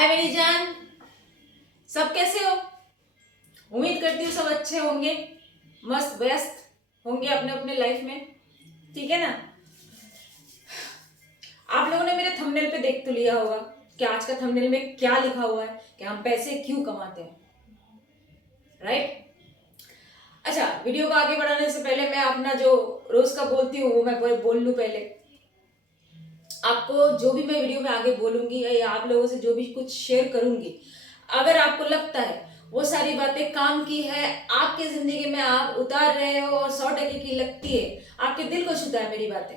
हाय मेरी जान, सब कैसे हो? उम्मीद करती हूँ सब अच्छे होंगे, मस्त व्यस्त होंगे अपने अपने लाइफ में। ठीक है ना? आप लोगों ने मेरे थंबनेल पे देख तो लिया होगा कि आज का थंबनेल में क्या लिखा हुआ है कि हम पैसे क्यों कमाते हैं, राइट? अच्छा, वीडियो को आगे बढ़ाने से पहले मैं अपना जो रोज का बोलती हूँ वो मैं बोल लूँ पहले। आपको जो भी मैं वीडियो में आगे बोलूंगी या आप लोगों से जो भी कुछ शेयर करूंगी, अगर आपको लगता है वो सारी बातें काम की है, आपके जिंदगी में आप उतार रहे हो और 100% की लगती है, आपके दिल को छूता है मेरी बातें,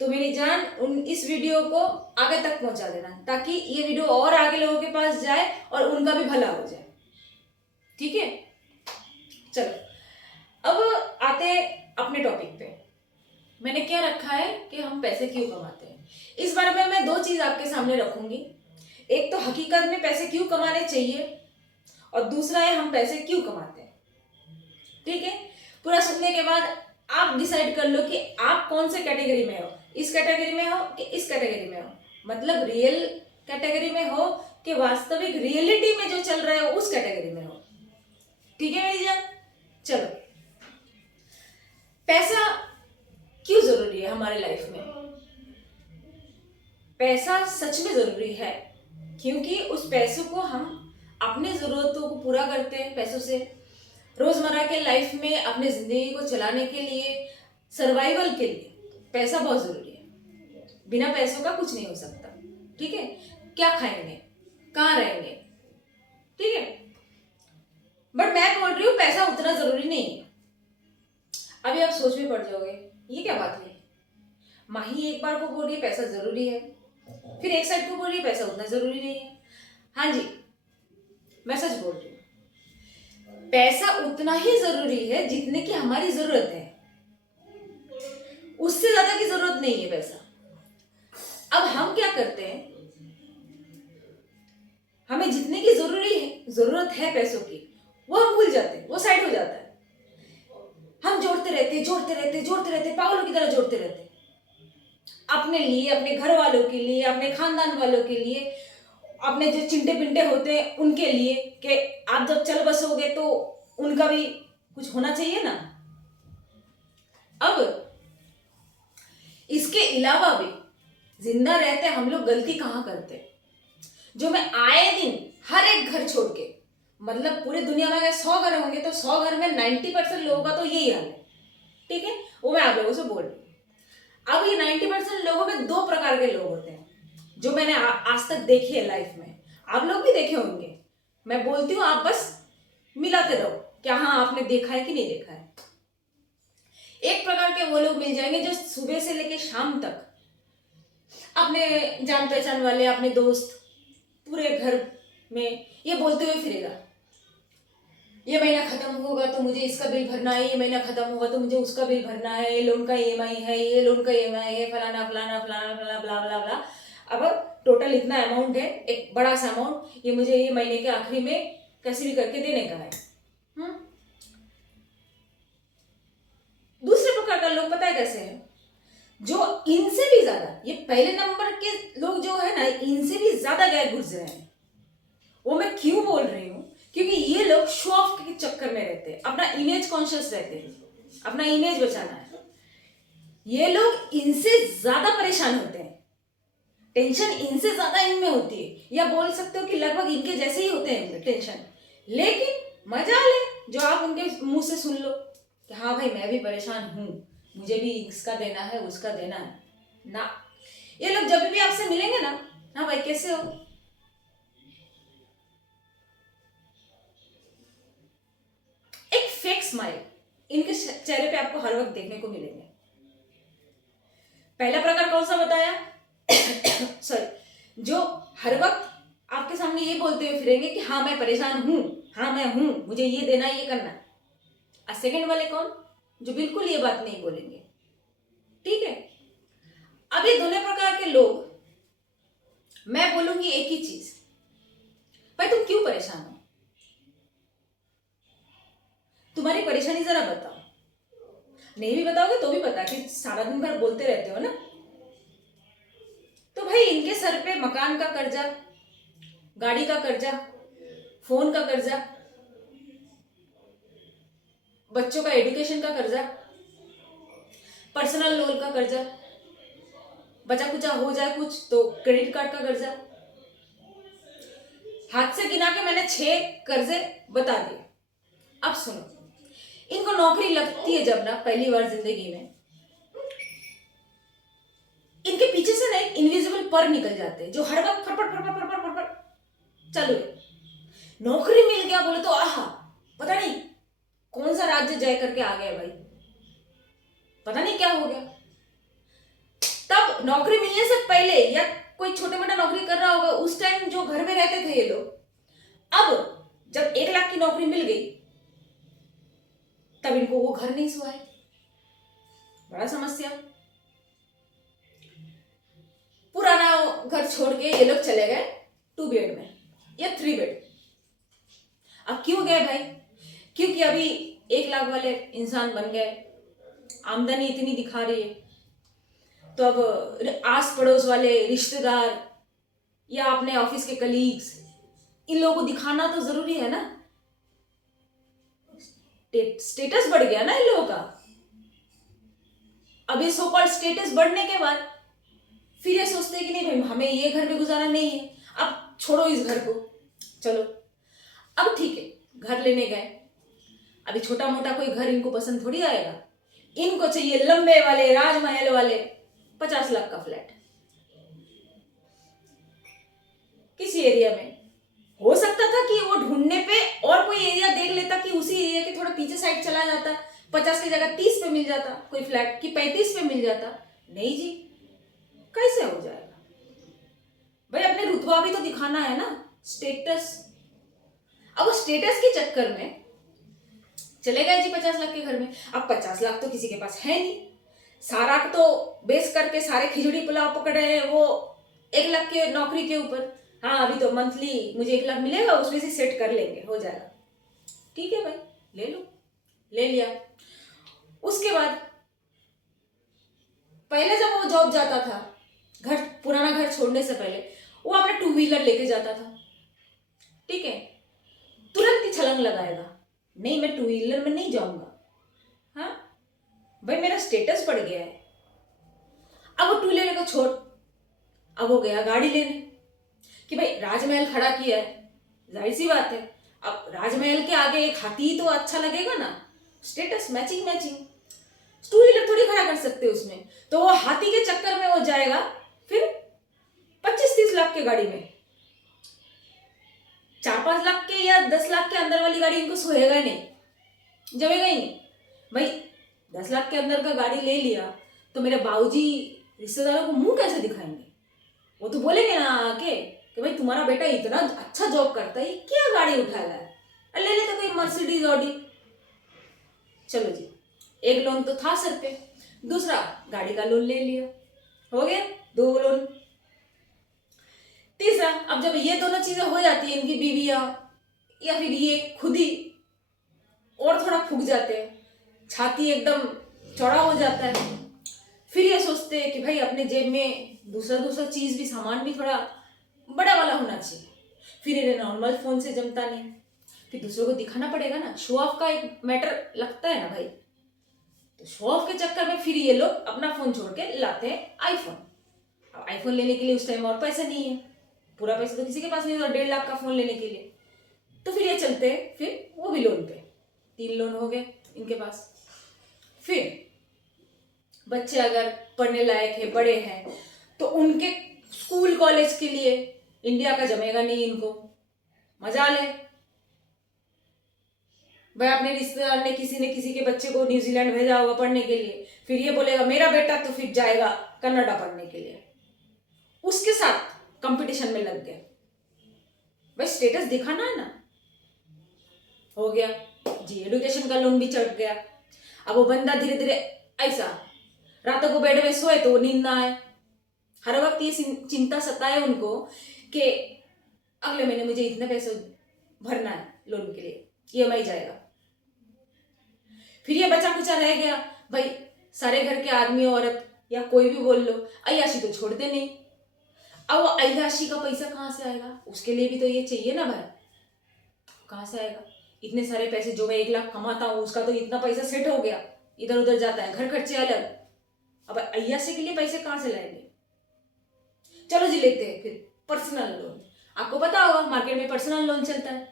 तो मेरी जान उन इस वीडियो को आगे तक पहुंचा देना ताकि ये वीडियो और आगे लोगों के पास जाए और उनका भी भला हो जाए। ठीक है? चलो अब आते हैं अपने टॉपिक पे। मैंने क्या रखा है कि हम पैसे क्यों कमाते हैं। इस बारे में मैं दो चीज आपके सामने रखूंगी। एक तो हकीकत में पैसे क्यों कमाने चाहिए और दूसरा है हम पैसे क्यों कमाते हैं। ठीक है? पूरा सुनने के बाद आप डिसाइड कर लो कि आप कौन से कैटेगरी में हो, इस कैटेगरी में हो कि इस कैटेगरी में हो, मतलब रियल कैटेगरी में हो कि वास्तविक रियलिटी में जो चल रहा है उस कैटेगरी में हो। ठीक है मेरी जान? चलो, पैसा क्यों जरूरी है हमारे लाइफ में? पैसा सच में जरूरी है क्योंकि उस पैसों को हम अपने जरूरतों को पूरा करते हैं। पैसों से रोजमर्रा के लाइफ में अपने जिंदगी को चलाने के लिए, सर्वाइवल के लिए पैसा बहुत जरूरी है। बिना पैसों का कुछ नहीं हो सकता। ठीक है? क्या खाएंगे, कहाँ रहेंगे, ठीक है? बट मैं बोल रही हूँ पैसा उतना जरूरी नहीं है। अभी आप सोच में पड़ जाओगे, ये क्या बात है, माही एक बार को बोल रही है पैसा जरूरी है, फिर एक साइड को बोल रही है पैसा उतना जरूरी नहीं है। हाँ जी, मैं सच बोल रही हूँ, पैसा उतना ही जरूरी है जितने की हमारी जरूरत है, उससे ज्यादा की जरूरत नहीं है पैसा। अब हम क्या करते हैं, हमें जितने की जरूरत है पैसों की वो हम भूल जाते हैं, वो साइड हो जाता है। हम जोड़ते रहते पागलों की तरह जोड़ते रहते हैं, अपने लिए, अपने घर वालों के लिए, अपने खानदान वालों के लिए, अपने जो चिंटे पिंटे होते हैं उनके लिए, कि आप जब चल बसोगे तो उनका भी कुछ होना चाहिए ना। अब इसके अलावा भी जिंदा रहते हम लोग गलती कहाँ करते हैं, जो मैं आए दिन हर एक घर छोड़ के, मतलब पूरी दुनिया में अगर 100 घर होंगे तो 100 घर में 90% लोगों का तो यही हाल है। ठीक है? वो मैं आप लोगों से बोल रही हूँ। अब ये 90% लोगों में दो प्रकार के लोग होते हैं जो मैंने आज तक देखे है लाइफ में, आप लोग भी देखे होंगे। मैं बोलती हूँ, आप बस मिलाते रहो क्या हाँ आपने देखा है कि नहीं देखा है। एक प्रकार के वो लोग मिल जाएंगे जो सुबह से लेके शाम तक अपने जान पहचान वाले, अपने दोस्त, पूरे घर में ये बोलते हुए फिरेगा, ये महीना खत्म होगा तो मुझे इसका बिल भरना है, ये महीना खत्म होगा तो मुझे उसका बिल भरना है, ये लोन का ईएमआई है, ये लोन का ईएमआई है, फलाना फलाना फलाना फलाना ब्ला ब्ला ब्ला। अब टोटल इतना अमाउंट है, एक बड़ा सा अमाउंट, ये मुझे ये महीने के आखिरी में कैसे भी करके देने का है। दूसरे प्रकार का लोग पता है कैसे है, जो इनसे भी ज्यादा, ये पहले नंबर के लोग जो है ना, इनसे भी ज्यादा गैर गुजरे हैं। वो मैं क्यों बोल रही हूँ, क्योंकि ये लोग शो ऑफ के चक्कर में रहते हैं, अपना इमेज कॉन्शियस रहते हैं, अपना इमेज बचाना है। ये लोग इनसे ज्यादा परेशान होते हैं, टेंशन इनसे ज्यादा इनमें होती है, या बोल सकते हो कि लगभग इनके जैसे ही होते हैं टेंशन। लेकिन मजा ले जो आप उनके मुंह से सुन लो कि हाँ भाई मैं भी परेशान हूं, मुझे भी इसका देना है, उसका देना है ना। ये लोग जब भी आपसे मिलेंगे ना, हाँ भाई कैसे हो, फेक स्माइल इनके चेहरे पे आपको हर वक्त देखने को मिलेंगे। पहला प्रकार कौन सा बताया सॉरी, जो हर वक्त आपके सामने ये बोलते हुए फिरेंगे कि हाँ मैं परेशान हूं, हाँ मैं हूं, मुझे ये देना है, ये करना है। और सेकंड वाले कौन, जो बिल्कुल ये बात नहीं बोलेंगे। ठीक है? अब ये दोनों प्रकार के लोग, मैं बोलूंगी एक ही चीज, भाई तुम क्यों परेशान हो, तुम्हारी परेशानी जरा बताओ। नहीं भी बताओगे तो भी पता कि सारा दिन भर बोलते रहते हो ना। तो भाई इनके सर पे मकान का कर्जा, गाड़ी का कर्जा, फोन का कर्जा, बच्चों का एजुकेशन का कर्जा, पर्सनल लोन का कर्जा, बचा कुचा हो जाए कुछ तो क्रेडिट कार्ड का कर्जा। हाथ से गिना के मैंने 6 कर्जे बता दिए। अब सुनो, इनको नौकरी लगती है जब ना पहली बार जिंदगी में, इनके पीछे से ना एक इनविजिबल पर निकल जाते हैं जो हर वक्त फटफट फटफट फटफट फटफट चालू है। नौकरी मिल गया बोले तो आहा, पता नहीं कौन सा राज्य जय करके आ गया भाई, पता नहीं क्या हो गया। तब नौकरी मिलने से पहले या कोई छोटे मोटा नौकरी कर रहा होगा उस टाइम जो घर में रहते थे ये लोग, अब जब 1 लाख की नौकरी मिल गई तब इनको वो घर नहीं सुहाए। बड़ा समस्या। पुराना घर छोड़ के ये लोग चले गए 2 बेड में या 3 बेड। अब क्यों गए भाई? क्योंकि अभी 1 लाख वाले इंसान बन गए, आमदनी इतनी दिखा रही है, तो अब आस पड़ोस वाले रिश्तेदार या अपने ऑफिस के कलीग्स, इन लोगों को दिखाना तो जरूरी है ना। स्टेटस बढ़ गया ना इन लोगों का। अब ये सो कॉल्ड स्टेटस बढ़ने के बाद फिर ये सोचते हैं कि नहीं भाई हमें ये घर में गुजारा नहीं है, अब छोड़ो इस घर को, चलो अब ठीक है घर लेने गए। अभी छोटा मोटा कोई घर इनको पसंद थोड़ी आएगा, इनको चाहिए लंबे वाले राजमहल वाले 50 लाख का फ्लैट। किस एरिया में? हो सकता था कि वो ढूंढने पे और कोई एरिया देख लेता कि उसी एरिया के थोड़ा पीछे साइड चला जाता, 50 की जगह 30 पे मिल जाता कोई फ्लैट, कि 35 पे मिल जाता। नहीं जी, कैसे हो जाएगा भाई? अपने रुतबा भी तो दिखाना है ना, स्टेटस। अब स्टेटस के चक्कर में चले गए जी 50 लाख के घर में। अब 50 लाख तो किसी के पास है नहीं, सारा तो बेस करके सारे खिचड़ी पुलाव पकड़ रहे हैं वो 1 लाख के नौकरी के ऊपर। हाँ अभी तो मंथली मुझे 1 लाख मिलेगा, उसमें से सेट कर लेंगे, हो जाएगा। ठीक है भाई, ले लो, ले लिया। उसके बाद पहले जब वो जॉब जाता था, घर पुराना घर छोड़ने से पहले वो अपना 2 व्हीलर लेके जाता था, ठीक है, तुरंत ही छलांग लगाएगा, नहीं मैं 2 व्हीलर में नहीं जाऊंगा। हाँ भाई मेरा स्टेटस बढ़ गया है। अब वो 2 व्हीलर को छोड़, अब हो गया गाड़ी लेने, कि भाई राजमहल खड़ा किया है, जाहिर सी बात है अब राजमहल के आगे एक हाथी तो अच्छा लगेगा ना, स्टेटस मैचिंग मैचिंग। 2 व्हीलर थोड़ी खड़ा कर सकते उसमें, तो वो हाथी के चक्कर में हो जाएगा फिर 25-30 लाख के गाड़ी में। 4-5 लाख के या 10 लाख के अंदर वाली गाड़ी इनको सोएगा नहीं, जमेगा ही नहीं भाई। 10 लाख के अंदर का गाड़ी ले लिया तो मेरे बाबूजी रिश्तेदारों को मुंह कैसे दिखाएंगे? वो तो बोलेंगे ना आके कि भाई तुम्हारा बेटा इतना अच्छा जॉब करता है, क्या गाड़ी उठाया है, ले लेते कोई मर्सिडीज ऑडी। चलो जी, एक लोन तो था सर पे, दूसरा गाड़ी का लोन ले लिया, हो गया 2 लोन। तीसरा, अब जब ये दोनों चीजें हो जाती है, इनकी बीवियां या फिर ये खुद ही और थोड़ा फूक जाते हैं, छाती एकदम चौड़ा हो जाता है, फिर ये सोचते हैं कि भाई अपने जेब में दूसरा चीज भी, सामान भी थोड़ा बड़ा वाला होना चाहिए। फिर इन्हें नॉर्मल फोन से जमता नहीं, फिर दूसरों को दिखाना पड़ेगा ना, शो ऑफ का एक मैटर लगता है ना भाई। तो शो ऑफ के चक्कर में फिर ये लोग अपना फोन छोड़ के लाते हैं आईफोन। अब आईफोन लेने के लिए उस टाइम और पैसा नहीं है, पूरा पैसा तो किसी के पास नहीं होता 1.5 लाख का फोन लेने के लिए, तो फिर ये चलते हैं फिर वो भी लोन पे। 3 लोन हो गए इनके पास। फिर बच्चे अगर पढ़ने लायक है, बड़े हैं, तो उनके स्कूल कॉलेज के लिए इंडिया का जमेगा नहीं इनको, मजा ले भाई। अपने रिश्तेदार ने किसी के बच्चे को न्यूजीलैंड भेजा होगा पढ़ने के लिए, फिर ये बोलेगा मेरा बेटा तो फिर जाएगा कनाडा पढ़ने के लिए, उसके साथ कंपटीशन में लग गए भाई। स्टेटस दिखाना है ना, हो गया जी, एजुकेशन का लोन भी चढ़ गया। अब वो बंदा धीरे धीरे ऐसा, रातों को बेड में सोए तो नींद ना आए, हर वक्त ये चिंता सताए उनको कि अगले महीने मुझे इतने पैसे भरना है लोन के लिए, ईएमआई जाएगा। फिर ये बचा कुचा रह गया भाई, सारे घर के आदमी औरत या कोई भी बोल लो, अय्याशी तो छोड़ते नहीं। अब वो अय्याशी का पैसा कहाँ से आएगा? उसके लिए भी तो ये चाहिए ना भाई। कहाँ से आएगा इतने सारे पैसे? जो मैं 1 लाख कमाता हूँ उसका तो इतना पैसा सेट हो गया, इधर उधर जाता है, घर खर्चे अलग। अब अय्याशी के लिए पैसे कहाँ से लाएंगे? चलो जी लेते हैं फिर पर्सनल लोन। आपको पता होगा मार्केट में पर्सनल लोन चलता है,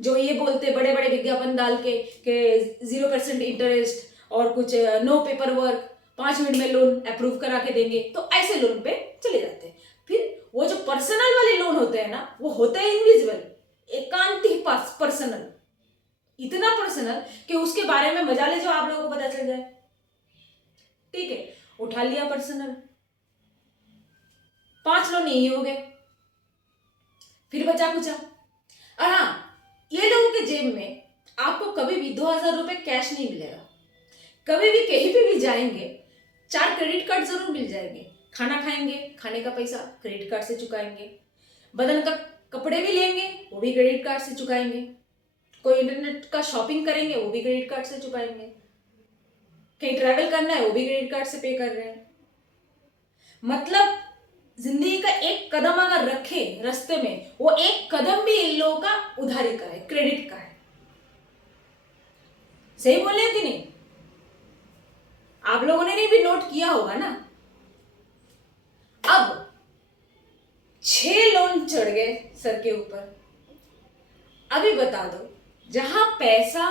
जो ये बोलते बड़े बड़े विज्ञापन डाल के 0% इंटरेस्ट और कुछ नो पेपर वर्क, 5 मिनट में लोन अप्रूव करा के देंगे, तो ऐसे लोन पे चले जाते हैं। फिर वो जो पर्सनल वाले लोन होते हैं ना, वो होते हैं इनविजिबल, एकांतिक पर्सनल, इतना पर्सनल कि उसके बारे में मजाले जो आप लोगों को पता चल जाए। ठीक है, उठा लिया पर्सनल, 5 लोन यही हो गए, फिर बचा कुचा। और हाँ, ये लोगों के जेब में आपको कभी भी 2000 रुपए कैश नहीं मिलेगा। कभी भी कहीं पे भी जाएंगे 4 क्रेडिट कार्ड जरूर मिल जाएंगे। खाना खाएंगे, खाने का पैसा क्रेडिट कार्ड से चुकाएंगे। बदन का कपड़े भी लेंगे, वो भी क्रेडिट कार्ड से चुकाएंगे। कोई इंटरनेट का शॉपिंग करेंगे, वो भी क्रेडिट कार्ड से चुकाएंगे। कहीं ट्रैवल करना है, वो भी क्रेडिट कार्ड से पे कर रहे हैं। मतलब जिंदगी का एक कदम अगर रखे रास्ते में, वो एक कदम भी इन लोगों का उधारी का है, क्रेडिट का है। सही बोले हो कि नहीं? आप लोगों ने भी नोट किया होगा ना। अब 6 लोन चढ़ गए सर के ऊपर। अभी बता दो, जहां पैसा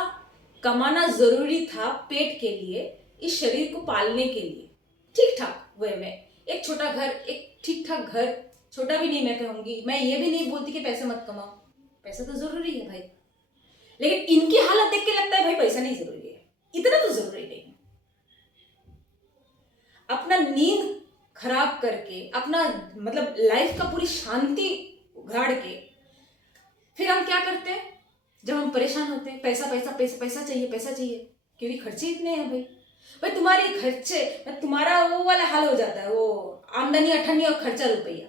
कमाना जरूरी था पेट के लिए, इस शरीर को पालने के लिए, ठीक ठाक वे में एक छोटा घर, एक ठीक ठाक घर, छोटा भी नहीं मैं कहूंगी, मैं ये भी नहीं बोलती कि पैसे मत कमाओ, पैसा तो जरूरी है भाई, लेकिन इनकी हालत देख के लगता है भाई पैसा नहीं जरूरी है, इतना तो जरूरी नहीं है। अपना नींद खराब करके, अपना मतलब लाइफ का पूरी शांति उगाड़ के फिर हम क्या करते हैं? जब हम परेशान होते हैं, पैसा पैसा पैसा पैसा चाहिए, पैसा चाहिए, क्योंकि खर्चे इतने हैं भाई। भाई तुम्हारे खर्चे, तुम्हारा वो वाला हाल हो जाता है, वो आमदनी अठन्नी और खर्चा रुपया।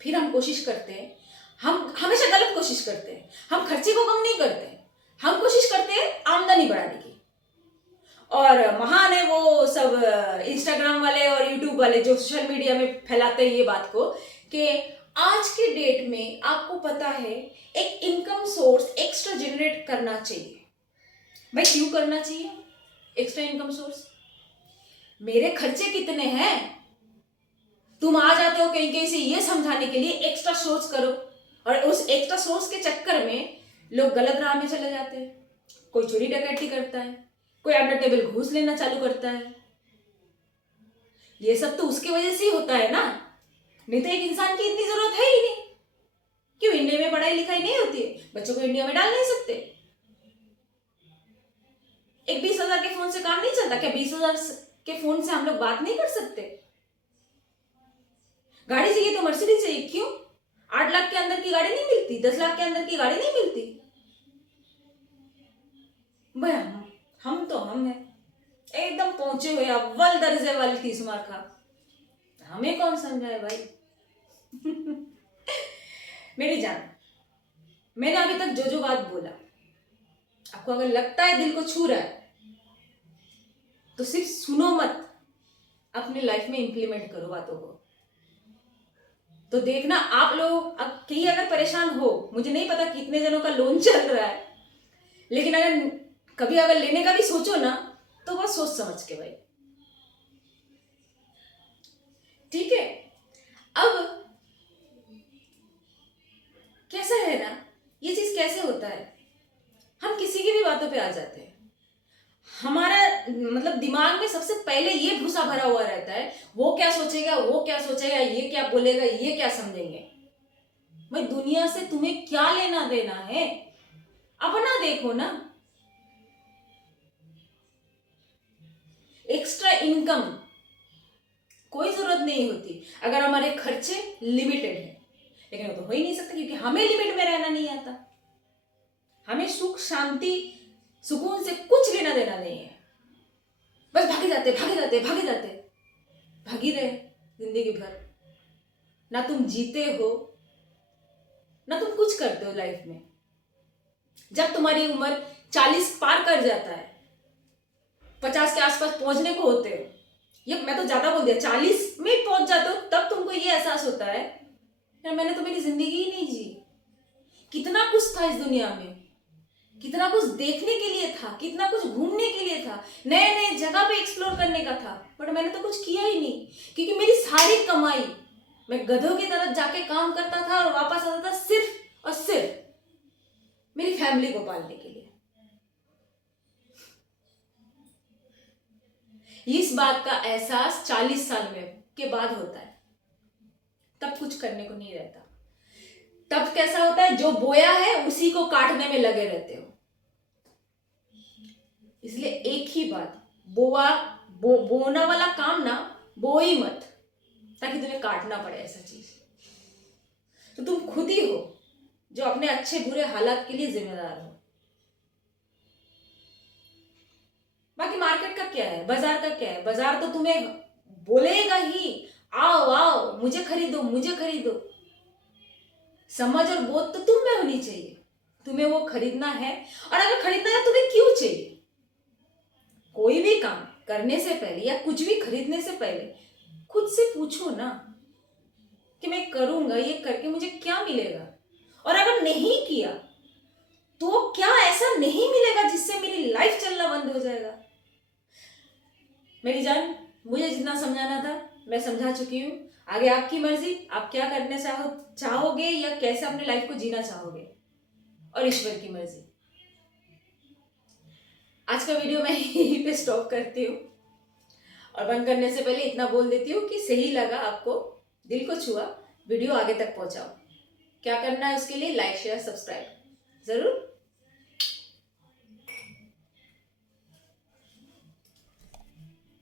फिर हम कोशिश करते हैं, हम हमेशा गलत कोशिश करते हैं, हम खर्चे को कम नहीं करते, हम कोशिश करते हैं आमदनी बढ़ाने की। और महान है वो सब इंस्टाग्राम वाले और यूट्यूब वाले जो सोशल मीडिया में फैलाते हैं ये बात को, कि आज के डेट में आपको पता है एक इनकम सोर्स एक्स्ट्रा जनरेट करना चाहिए। भाई क्यों करना चाहिए एक्स्ट्रा इनकम सोर्स? मेरे खर्चे कितने हैं, तुम आ जाते हो कहीं कहीं से ये समझाने के लिए एक्स्ट्रा सोर्स करो, और उस एक्स्ट्रा सोर्स के चक्कर में लोग गलत राह में चले जाते हैं। कोई चोरी डकैती करता है, कोई अंडर टेबल घूस लेना चालू करता है। ये सब तो उसकी वजह से ही होता है ना, नहीं तो एक इंसान की इतनी जरूरत है ही नहीं। क्यों इंडिया में पढ़ाई लिखाई नहीं होती है? बच्चों को इंडिया में डाल नहीं सकते? एक 20,000 के फोन से काम नहीं चलता क्या? 20,000 के फोन से हम लोग बात नहीं कर सकते? गाड़ी चाहिए तो मर्सिडीज चाहिए, क्यों? 8 लाख के अंदर की गाड़ी नहीं मिलती, 10 लाख के अंदर की गाड़ी नहीं मिलती? भाई हम तो हम हैं एकदम पहुंचे हुए अव्वल दर्जे वाली 30 मार्का, हमें कौन समझाए भाई? मेरी जान, मैंने अभी तक जो जो बात बोला, आपको अगर लगता है दिल को छू रहा है तो सिर्फ सुनो मत, अपने लाइफ में इंप्लीमेंट करो बातों को। तो देखना आप लोग अब कहीं अगर परेशान हो, मुझे नहीं पता कितने जनों का लोन चल रहा है, लेकिन अगर कभी अगर लेने का भी सोचो ना, तो बस सोच समझ के भाई, ठीक है? अब कैसा है ना, ये चीज कैसे होता है, हम किसी की भी बातों पे आ जाते हैं, हमारा मतलब दिमाग में सबसे पहले ये भूसा भरा हुआ रहता है, वो क्या सोचेगा, वो क्या सोचेगा, ये क्या बोलेगा, ये क्या समझेंगे। भाई दुनिया से तुम्हें क्या लेना देना है? अपना देखो ना। एक्स्ट्रा इनकम कोई जरूरत नहीं होती अगर हमारे खर्चे लिमिटेड है, लेकिन वो तो हो ही नहीं सकता क्योंकि हमें लिमिट में रहना नहीं आता। हमें सुख शांति सुकून से कुछ लेना देना नहीं है, बस भागे जाते भागे जाते भागे जाते, भागी रहे जिंदगी भर। ना तुम जीते हो ना तुम कुछ करते हो लाइफ में। जब तुम्हारी उम्र 40 पार कर जाता है, 50 के आसपास पहुंचने को होते हो, ये मैं तो ज्यादा बोल दिया, 40 में पहुंच जाते हो तब तुमको ये एहसास होता है यार मैंने तो मेरी जिंदगी ही नहीं जी। कितना कुछ था इस दुनिया में, कितना कुछ देखने के लिए था, कितना कुछ घूमने के लिए था, नए नए जगह पे एक्सप्लोर करने का था, बट मैंने तो कुछ किया ही नहीं। क्योंकि मेरी सारी कमाई मैं गधों की तरह जाके काम करता था और वापस आता था सिर्फ और सिर्फ मेरी फैमिली को पालने के लिए। इस बात का एहसास 40 साल में के बाद होता है, तब कुछ करने को नहीं रहता। तब कैसा होता है, जो बोया है उसी को काटने में लगे रहते हो। इसलिए एक ही बात, बोना वाला काम ना बो ही मत, ताकि तुम्हें काटना पड़े ऐसा चीज। तो तुम खुद ही हो जो अपने अच्छे बुरे हालात के लिए जिम्मेदार हो। बाकी मार्केट का क्या है, बाजार का क्या है, बाजार तो तुम्हें बोलेगा ही आओ आओ मुझे खरीदो मुझे खरीदो। समझ और बोध तो तुम में होनी चाहिए, तुम्हें वो खरीदना है, और अगर खरीदना है तुम्हें क्यों चाहिए। कोई भी काम करने से पहले या कुछ भी खरीदने से पहले खुद से पूछो ना कि मैं करूंगा, ये करके मुझे क्या मिलेगा, और अगर नहीं किया तो क्या ऐसा नहीं मिलेगा जिससे मेरी लाइफ चलना बंद हो जाएगा। मेरी जान, मुझे जितना समझाना था मैं समझा चुकी हूँ। आगे आपकी मर्जी, आप क्या करने चाहोगे या कैसे अपने लाइफ को जीना चाहोगे, और ईश्वर की मर्जी। आज का वीडियो मैं यहीं पे स्टॉप करती हूँ, और बंद करने से पहले इतना बोल देती हूँ कि सही लगा आपको, दिल को छुआ, वीडियो आगे तक पहुंचाओ। क्या करना है उसके लिए, लाइक शेयर सब्सक्राइब जरूर